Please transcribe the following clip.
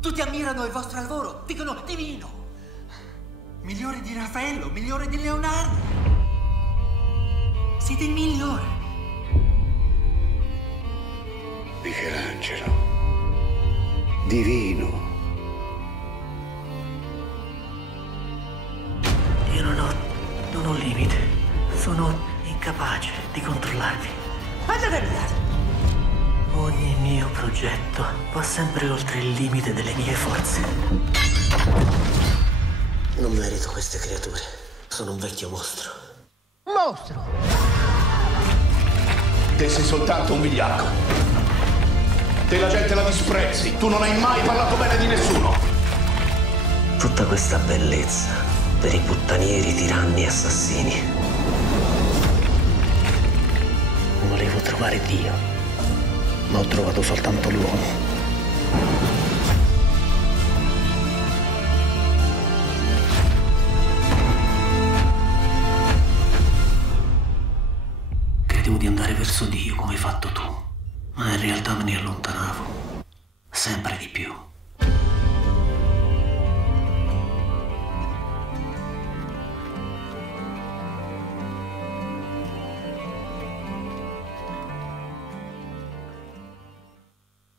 Tutti ammirano il vostro lavoro, dicono divino. Migliore di Raffaello, migliore di Leonardo. Siete il migliore. Michelangelo. Divino. Io non ho limite. Sono incapace di controllarvi. Andate via! Ogni mio progetto va sempre oltre il limite delle mie forze. Non merito queste creature. Sono un vecchio mostro. Mostro! Te sei soltanto un vigliacco. Te la gente la disprezzi. Tu non hai mai parlato bene di nessuno. Tutta questa bellezza per i puttanieri, tiranni e assassini. Volevo trovare Dio, ma ho trovato soltanto l'uomo. Credevo di andare verso Dio come hai fatto tu, ma in realtà me ne allontanavo sempre di più.